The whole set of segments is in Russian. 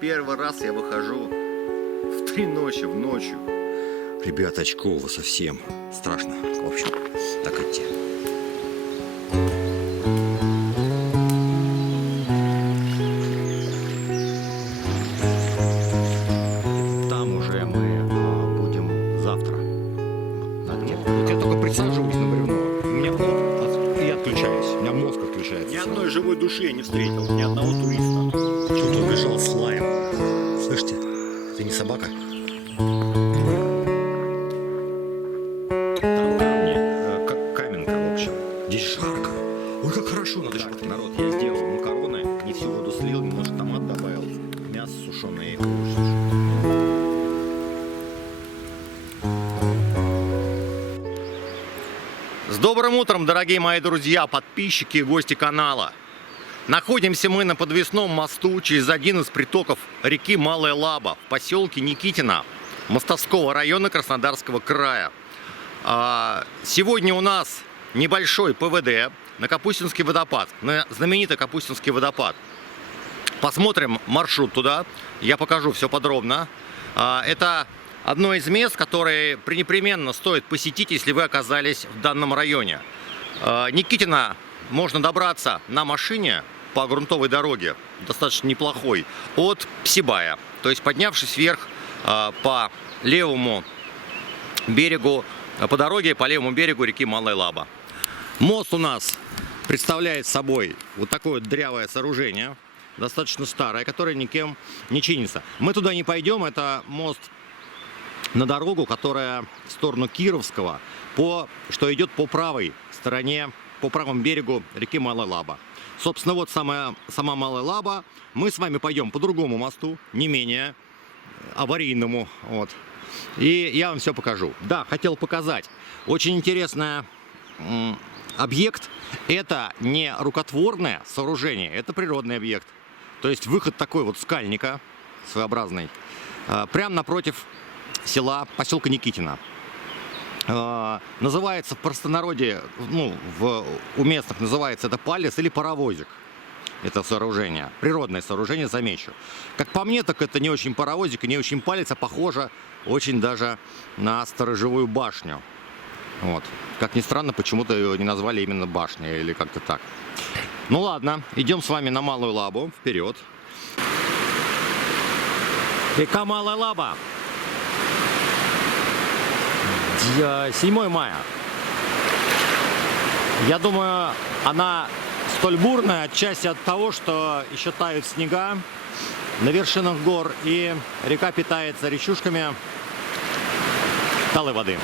Первый раз я выхожу в 3 ночи, в ночью. Ребята, очково совсем. Страшно. В общем, так идти. Там уже мы будем завтра. На дне. Вот я только присаживаюсь на бревно. У меня и отключаюсь. У меня мозг отключается. Ни одной живой души я не встретил. Ни одного туриста. Что-то убежал с лаем. Слышите? Это не собака? Там камни, как каменка, в общем. Здесь жарко. Ой, как хорошо. Надо жарко. Народ, я сделал макароны, не всю воду слил, немножко томат добавил, мясо сушеное и С добрым утром, дорогие мои друзья, подписчики и гости канала. Находимся мы на подвесном мосту через один из притоков реки Малая Лаба в поселке Никитино Мостовского района Краснодарского края. Сегодня у нас небольшой ПВД на Капустинский водопад, на знаменитый Капустинский водопад. Посмотрим маршрут туда, я покажу все подробно. Это одно из мест, которые пренепременно стоит посетить, если вы оказались в данном районе. Никитино можно добраться на машине по грунтовой дороге, достаточно неплохой, от Псибая. То есть поднявшись вверх по левому берегу, по дороге по левому берегу реки Малая Лаба. Мост у нас представляет собой вот такое вот дрявое сооружение, достаточно старое, которое никем не чинится. Мы туда не пойдем, это мост на дорогу, которая в сторону Кировского, что идет по правой стороне, по правому берегу реки Малая Лаба. Собственно, вот сама Малая Лаба. Мы с вами пойдем по другому мосту, не менее аварийному. Вот. И я вам все покажу. Да, хотел показать. Очень интересный объект. Это не рукотворное сооружение, это природный объект. То есть выход такой вот скальника своеобразный. Прямо напротив поселка Никитино. Называется в простонародье, у местных называется это палец или паровозик. Это сооружение, природное сооружение, замечу. Как по мне, так это не очень паровозик и не очень палец, а похоже очень даже на сторожевую башню. Вот. Как ни странно, почему-то ее не назвали именно башней или как-то так. Ну ладно, идем с вами на Малую Лабу, вперед. Река Малая Лаба. 7 мая. Я думаю, она столь бурная отчасти от того, что еще тают снега на вершинах гор, и река питается речушками талой воды.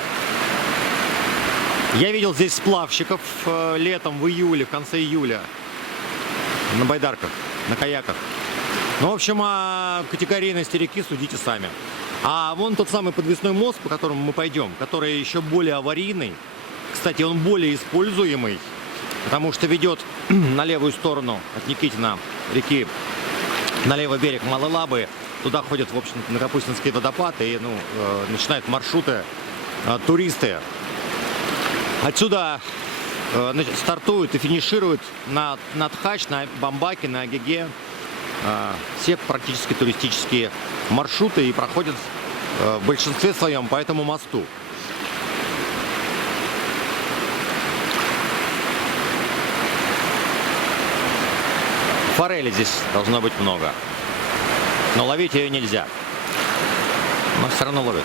Я видел здесь сплавщиков летом, в июле, в конце июля, на байдарках, на каяках. Ну, в общем, о категорийности реки судите сами. А вон тот самый подвесной мост, по которому мы пойдем, который еще более аварийный. Кстати, он более используемый, потому что ведет на левую сторону от Никитина реки, на левый берег Малой Лабы. Туда ходят, в общем, на Капустинский водопад и начинают маршруты туристы. Отсюда стартуют и финишируют на Тхач, на Бамбаке, на Агеге. Все практически туристические маршруты и проходят в большинстве своем по этому мосту. Форели здесь должно быть много, но ловить ее нельзя, но все равно ловят.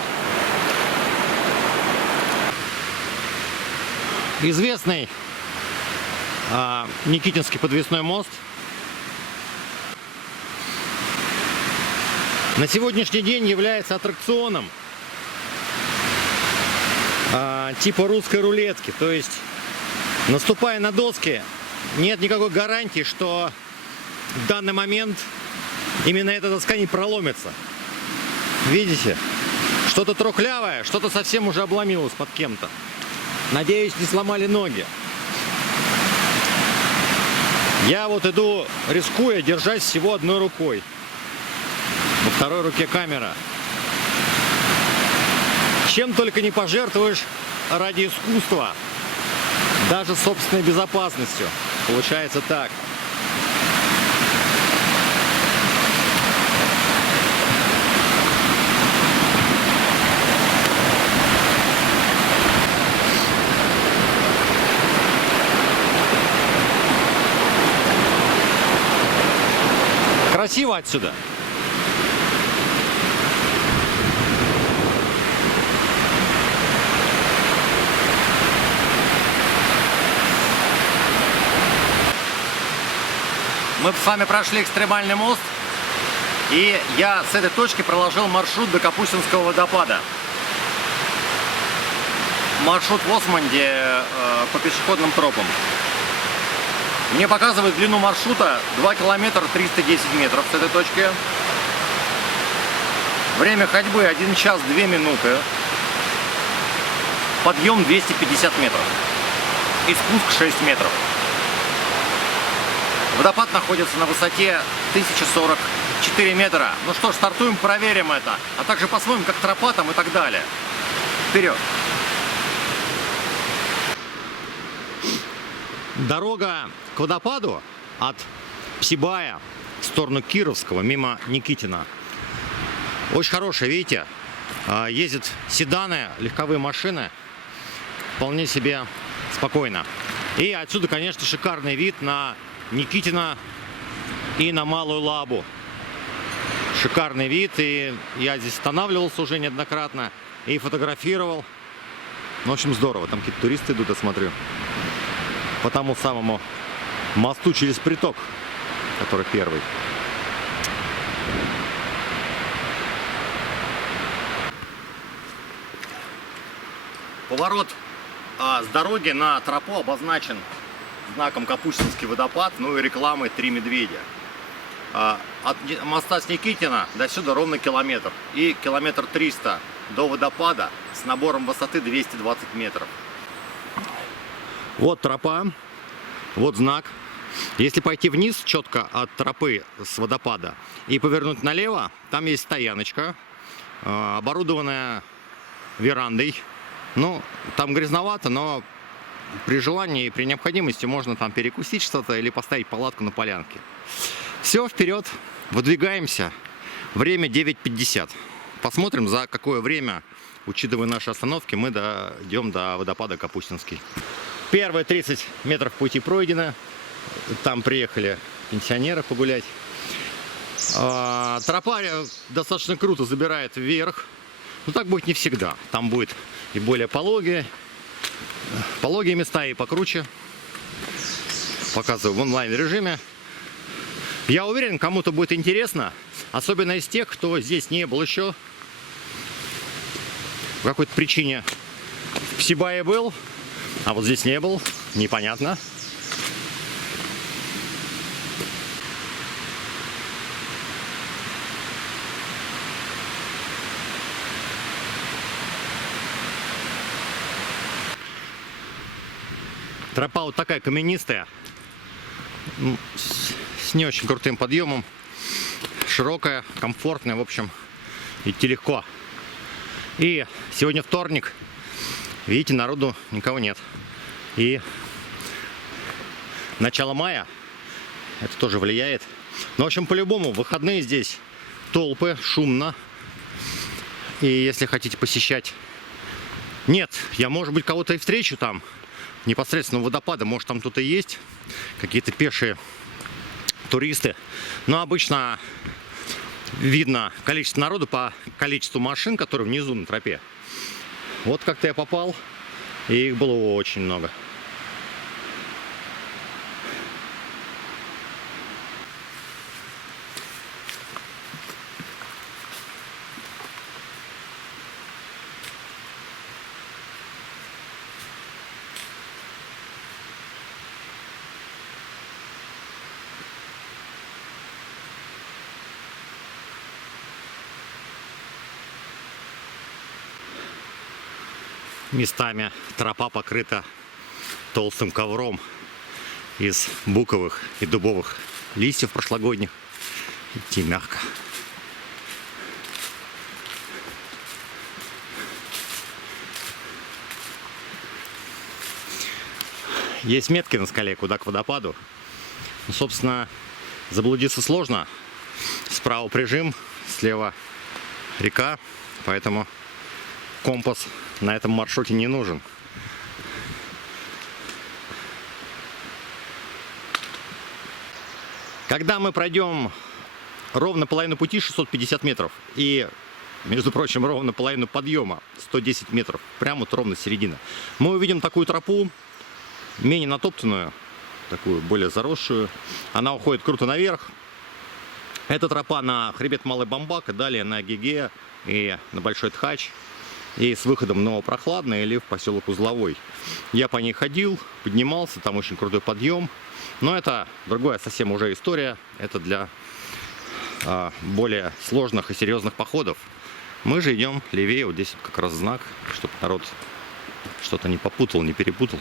Известный Никитинский подвесной мост на сегодняшний день является аттракционом типа русской рулетки. То есть, наступая на доски, нет никакой гарантии, что в данный момент именно эта доска не проломится. Видите? Что-то трухлявое, что-то совсем уже обломилось под кем-то. Надеюсь, не сломали ноги. Я вот иду, рискуя, держась всего одной рукой. Во второй руке камера. Чем только не пожертвуешь ради искусства. Даже собственной безопасностью. Получается так. красиво отсюда. Мы с вами прошли экстремальный мост, и я с этой точки проложил маршрут до Капустинского водопада. Маршрут в Осмонде по пешеходным тропам. Мне показывает длину маршрута 2 километра 310 метров с этой точки. Время ходьбы 1 час 2 минуты. Подъем 250 метров. И спуск 6 метров. Водопад находится на высоте 1044 метра. Ну что ж, стартуем, проверим это. А также посмотрим, как тропа там и так далее. Вперед! Дорога к водопаду от Псибая в сторону Кировского, мимо Никитина. Очень хорошая, видите? Ездят седаны, легковые машины. Вполне себе спокойно. И отсюда, конечно, шикарный вид на Никитина и на Малую Лабу. Шикарный вид. И я здесь останавливался уже неоднократно и фотографировал. Ну, в общем, здорово. Там какие-то туристы идут, я смотрю. По тому самому мосту через приток, который первый. Поворот с дороги на тропу обозначен знаком Капустинский водопад, ну и рекламой «Три медведя». От моста с Никитина до сюда ровно километр. И километр 300 до водопада с набором высоты 220 метров. Вот тропа, вот знак. Если пойти вниз четко от тропы с водопада и повернуть налево, там есть стояночка, оборудованная верандой. Ну, там грязновато, но при желании и при необходимости можно там перекусить что-то или поставить палатку на полянке. Все, вперед, выдвигаемся. Время 9:50. Посмотрим, за какое время, учитывая наши остановки, мы дойдем до водопада Капустинский. Первые 30 метров пути пройдено. Там приехали пенсионеры погулять. Тропа достаточно круто забирает вверх. Но так будет не всегда. Там будет и более пологие места, и покруче. Показываю в онлайн режиме. Я уверен, кому-то будет интересно. Особенно из тех, кто здесь не был еще. По какой-то причине в Псибае был, а вот здесь не был. Непонятно. Тропа вот такая каменистая, с не очень крутым подъемом, широкая, комфортная, в общем, идти легко. И сегодня вторник, видите, народу никого нет. И начало мая, это тоже влияет. Но, в общем, по-любому, выходные здесь толпы, шумно. И если хотите посещать... Нет, я, может быть, кого-то и встречу там. Непосредственно у водопада, может, там кто-то есть, какие-то пешие туристы. Но обычно видно количество народу по количеству машин, которые внизу на тропе. Вот как-то я попал, и их было очень много. Местами тропа покрыта толстым ковром из буковых и дубовых листьев прошлогодних. Идти мягко. Есть метки на скале, куда к водопаду. Ну, собственно, заблудиться сложно. Справа прижим, слева река, поэтому компас на этом маршруте не нужен. Когда мы пройдем ровно половину пути 650 метров. И, между прочим, ровно половину подъема 110 метров. Прямо вот ровно середина. Мы увидим такую тропу, менее натоптанную, такую более заросшую. Она уходит круто наверх. Это тропа на хребет Малый Бамбак, и далее на Геге и на Большой Тхач. И с выходом в Новопрохладное или в поселок Узловой. Я по ней ходил, поднимался, там очень крутой подъем. Но это другая совсем уже история. Это для более сложных и серьезных походов. Мы же идем левее, вот здесь как раз знак, чтобы народ что-то не попутал, не перепутал.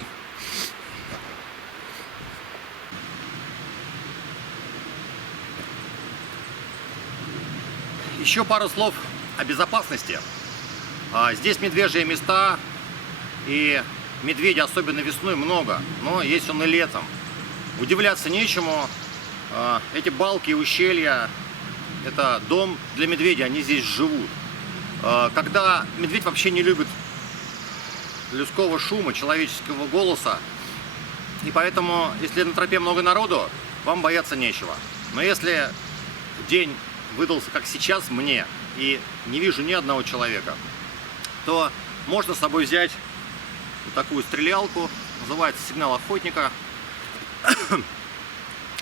Еще пару слов о безопасности. Здесь медвежьи места, и медведей, особенно весной, много, но есть он и летом. Удивляться нечему. Эти балки и ущелья – это дом для медведей, они здесь живут. Когда медведь вообще не любит людского шума, человеческого голоса, и поэтому, если на тропе много народу, вам бояться нечего. Но если день выдался, как сейчас мне, и не вижу ни одного человека, то можно с собой взять вот такую стрелялку, называется сигнал охотника.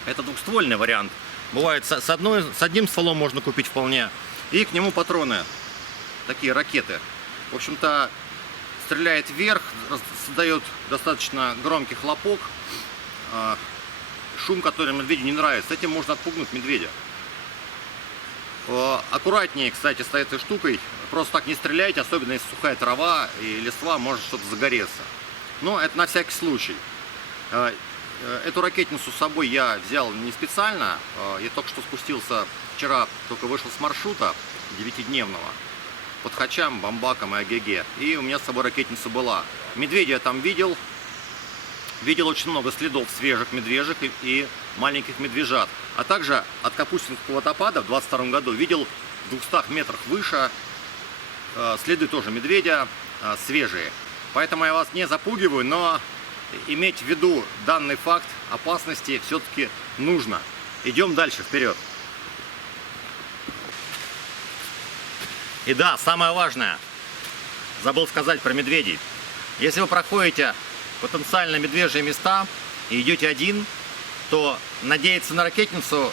Это двухствольный вариант. Бывает с одним стволом можно купить вполне, и к нему патроны, такие ракеты. В общем-то, стреляет вверх, создает достаточно громкий хлопок, шум, который медведю не нравится. С этим можно отпугнуть медведя. Аккуратнее, кстати, с этой штукой. Просто так не стреляйте, особенно если сухая трава и листва, может что-то загореться. Но это на всякий случай. Эту ракетницу с собой я взял не специально. Я только что спустился, вчера только вышел с маршрута 9-дневного по Тхачам, Бамбакам и Агеге. И у меня с собой ракетница была. Медведя я там видел. Видел очень много следов свежих медвежек и маленьких медвежат. А также от Капустинского водопада в 22 году видел в 200 метрах выше следы тоже медведя свежие. Поэтому я вас не запугиваю, но иметь в виду данный факт опасности все-таки нужно. Идем дальше, вперед. И да, самое важное, забыл сказать про медведей. Если вы проходите потенциально медвежьи места и идете один, то надеяться на ракетницу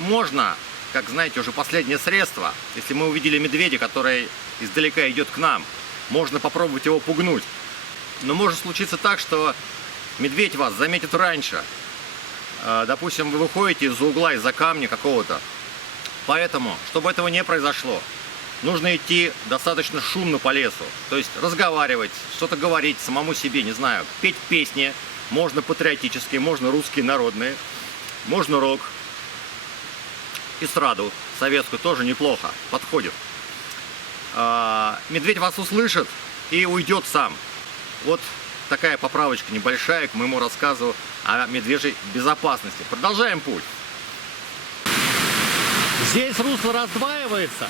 можно, как знаете, уже последнее средство. Если мы увидели медведя, который издалека идет к нам, можно попробовать его пугнуть. Но может случиться так, что медведь вас заметит раньше. Допустим, вы выходите из-за угла, из-за камня какого-то. Поэтому, чтобы этого не произошло, нужно идти достаточно шумно по лесу. То есть разговаривать, что-то говорить самому себе, не знаю, петь песни. Можно патриотические, можно русские народные, можно рок. Эстраду советскую тоже неплохо, подходит. Медведь вас услышит и уйдет сам. Вот такая поправочка небольшая к моему рассказу о медвежьей безопасности. Продолжаем путь. Здесь русло раздваивается,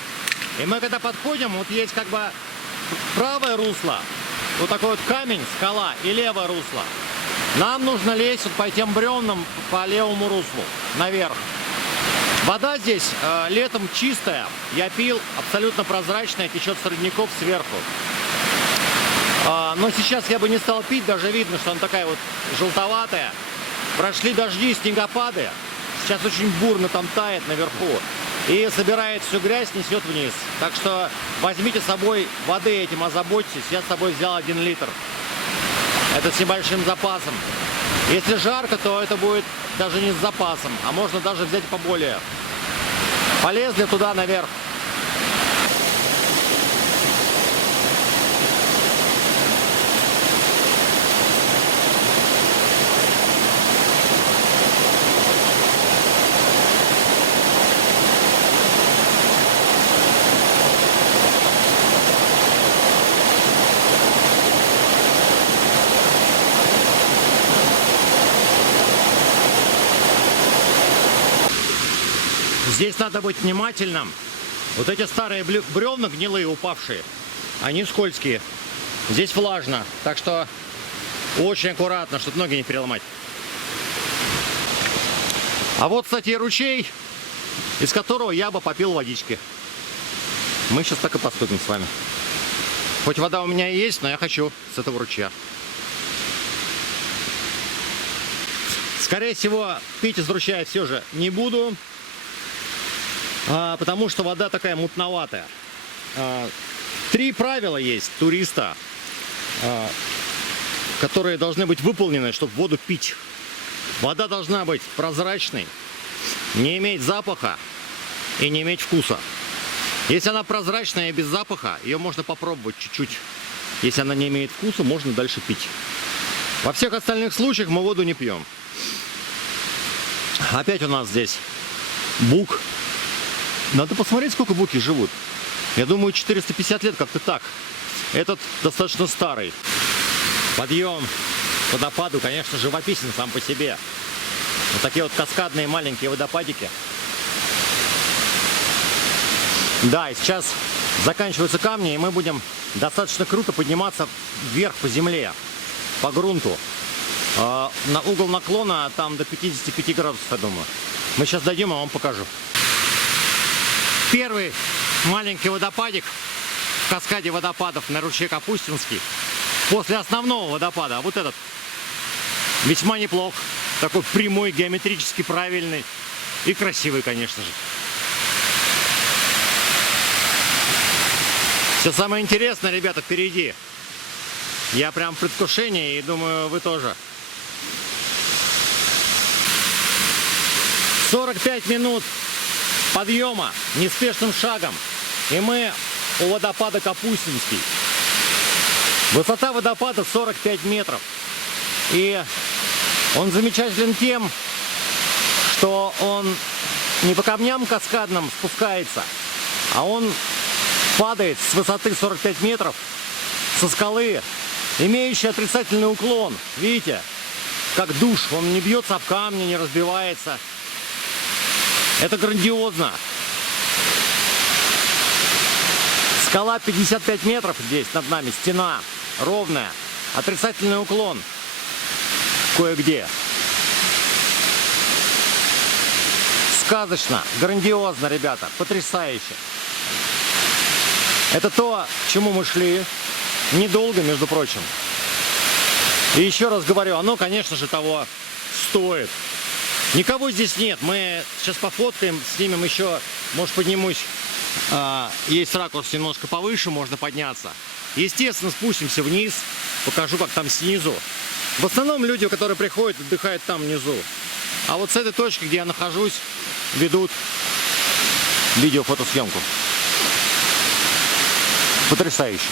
и мы когда подходим, вот есть как бы правое русло, вот такой вот камень, скала, и левое русло. Нам нужно лезть вот по тем бревнам по левому руслу, наверх. Вода здесь летом чистая, я пил, абсолютно прозрачная, течет с родников сверху. Но сейчас я бы не стал пить, даже видно, что она такая вот желтоватая. Прошли дожди, снегопады, сейчас очень бурно там тает наверху. И собирает всю грязь, несет вниз. Так что возьмите с собой воды, этим озаботьтесь. Я с собой взял 1 литр. Это с небольшим запасом. Если жарко, то это будет даже не с запасом, а можно даже взять поболее. Полезли туда наверх. Здесь надо быть внимательным. Вот эти старые бревна гнилые, упавшие, они скользкие. Здесь влажно, так что очень аккуратно, чтобы ноги не переломать. А вот, кстати, и ручей. из которого я бы попил водички. Мы сейчас так и поступим с вами. Хоть вода у меня и есть, но я хочу с этого ручья. Скорее всего, пить из ручья я все же не буду, потому что вода такая мутноватая. 3 правила есть туриста, которые должны быть выполнены, чтобы воду пить. Вода должна быть прозрачной, не иметь запаха и не иметь вкуса. Если она прозрачная и без запаха, ее можно попробовать чуть-чуть. Если она не имеет вкуса, можно дальше пить. Во всех остальных случаях мы воду не пьем. Опять у нас здесь бук. Надо посмотреть, сколько буки живут. Я думаю, 450 лет, как-то так. Этот достаточно старый. Подъем к водопаду, конечно, живописен сам по себе. Вот такие вот каскадные маленькие водопадики. Да, и сейчас заканчиваются камни, и мы будем достаточно круто подниматься вверх по земле, по грунту. На угол наклона там до 55 градусов, я думаю. Мы сейчас дойдем, я вам покажу. Первый маленький водопадик в каскаде водопадов на ручье Капустинский. После основного водопада. А вот этот весьма неплох. Такой прямой, геометрически правильный и красивый, конечно же. Все самое интересное, ребята, впереди. Я прям в предвкушении и думаю, вы тоже. 45 минут подъема неспешным шагом. И мы у водопада Капустинский. Высота водопада 45 метров. И он замечателен тем, что он не по камням каскадным спускается, а он падает с высоты 45 метров со скалы, имеющей отрицательный уклон. Видите, как душ. Он не бьется об камни, не разбивается. Это грандиозно. Скала 55 метров здесь над нами, стена ровная, отрицательный уклон кое-где. Сказочно, грандиозно, ребята, потрясающе. Это то, к чему мы шли недолго, между прочим. И еще раз говорю, оно, конечно же, того стоит. Никого здесь нет. Мы сейчас пофоткаем, снимем еще, может, поднимусь. Есть ракурс немножко повыше, можно подняться. Естественно, спустимся вниз, покажу, как там снизу. В основном люди, которые приходят, отдыхают там внизу. А вот с этой точки, где я нахожусь, ведут видео-фотосъемку. Потрясающе.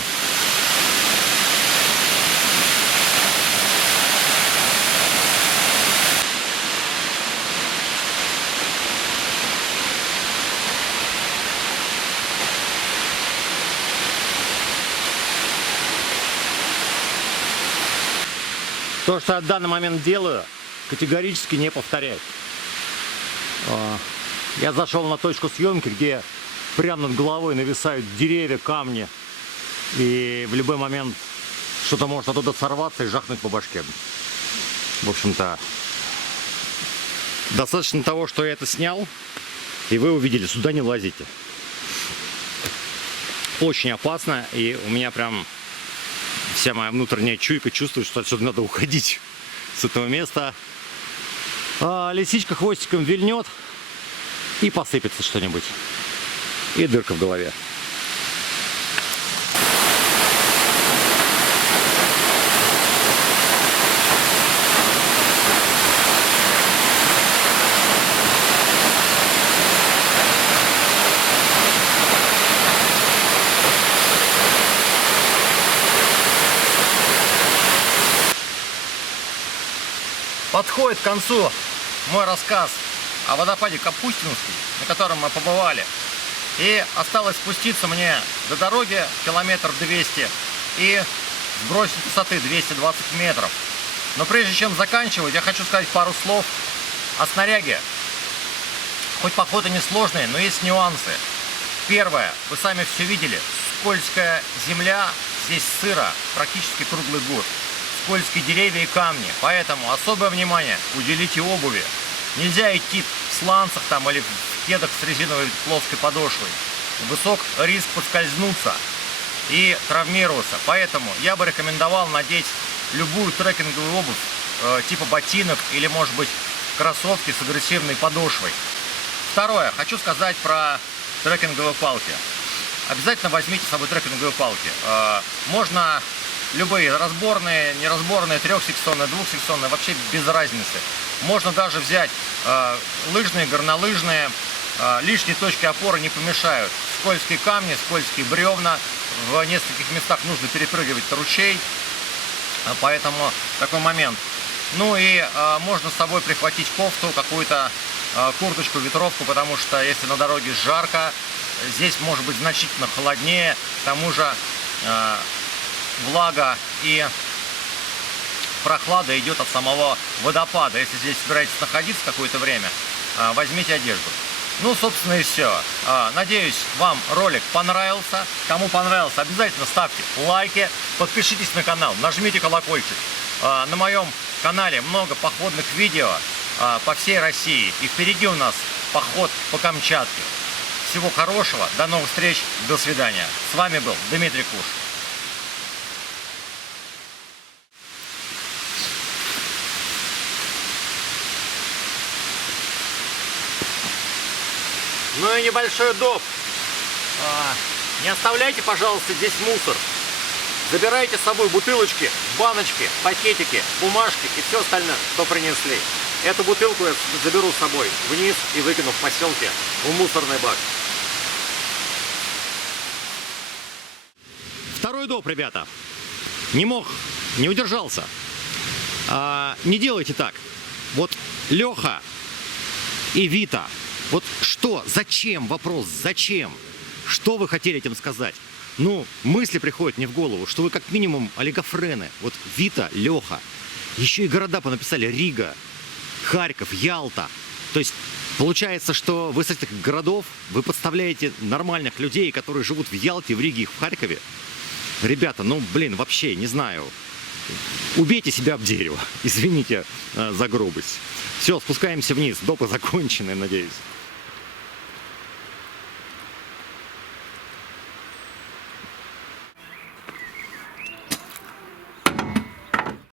То, что я в данный момент делаю, категорически не повторяю. Я зашел на точку съемки, где прямо над головой нависают деревья, камни. И в любой момент что-то может оттуда сорваться и жахнуть по башке. В общем-то, достаточно того, что я это снял, и вы увидели, сюда не лазите. Очень опасно, и у меня прям вся моя внутренняя чуйка чувствует, что отсюда надо уходить с этого места. Лисичка хвостиком вильнет и посыпется что-нибудь. И дырка в голове. Подходит к концу мой рассказ о водопаде Капустинский, на котором мы побывали. И осталось спуститься мне до дороги километр 200 и сбросить высоты 220 метров. Но прежде чем заканчивать, я хочу сказать пару слов о снаряге. Хоть поход и несложный, но есть нюансы. Первое, вы сами все видели, скользкая земля, здесь сыро практически круглый год. Скользкие деревья и камни, поэтому особое внимание уделите обуви. Нельзя идти в сланцах там или в кедах с резиновой плоской подошвой. Высок риск подскользнуться и травмироваться. Поэтому я бы рекомендовал надеть любую трекинговую обувь, типа ботинок или, может быть, кроссовки с агрессивной подошвой. Второе. Хочу сказать про трекинговые палки. Обязательно возьмите с собой трекинговые палки. Можно любые, разборные, неразборные, трехсекционные, двухсекционные, вообще без разницы. Можно даже взять лыжные, горнолыжные. Лишние точки опоры не помешают. Скользкие камни, скользкие бревна. В нескольких местах нужно перепрыгивать ручей. Поэтому такой момент. Ну и можно с собой прихватить кофту, какую-то курточку, ветровку, потому что если на дороге жарко, здесь может быть значительно холоднее. К тому же влага и прохлада идет от самого водопада. Если здесь собираетесь находиться какое-то время, возьмите одежду. Ну, собственно, и все. Надеюсь, вам ролик понравился. Кому понравился, обязательно ставьте лайки, подпишитесь на канал, нажмите колокольчик. На моем канале много походных видео по всей России. И впереди у нас поход по Камчатке. Всего хорошего, до новых встреч, до свидания. С вами был Дмитрий Куш. Ну и небольшой доп. Не оставляйте, пожалуйста, здесь мусор. Забирайте с собой бутылочки, баночки, пакетики, бумажки и все остальное, что принесли. Эту бутылку я заберу с собой вниз и выкину в поселке в мусорный бак. Второй доп, ребята. Не удержался. Не делайте так. Вот Леха и Вита. Вот что? Зачем? Вопрос. Зачем? Что вы хотели этим сказать? Ну, мысли приходят мне в голову, что вы как минимум олигофрены. Вот Вита, Леха. Еще и города понаписали: Рига, Харьков, Ялта. То есть получается, что вы с этих городов вы подставляете нормальных людей, которые живут в Ялте, в Риге и в Харькове. Ребята, ну, блин, вообще, не знаю. Убейте себя об дерево. Извините за грубость. Все, спускаемся вниз. Допы закончены, надеюсь.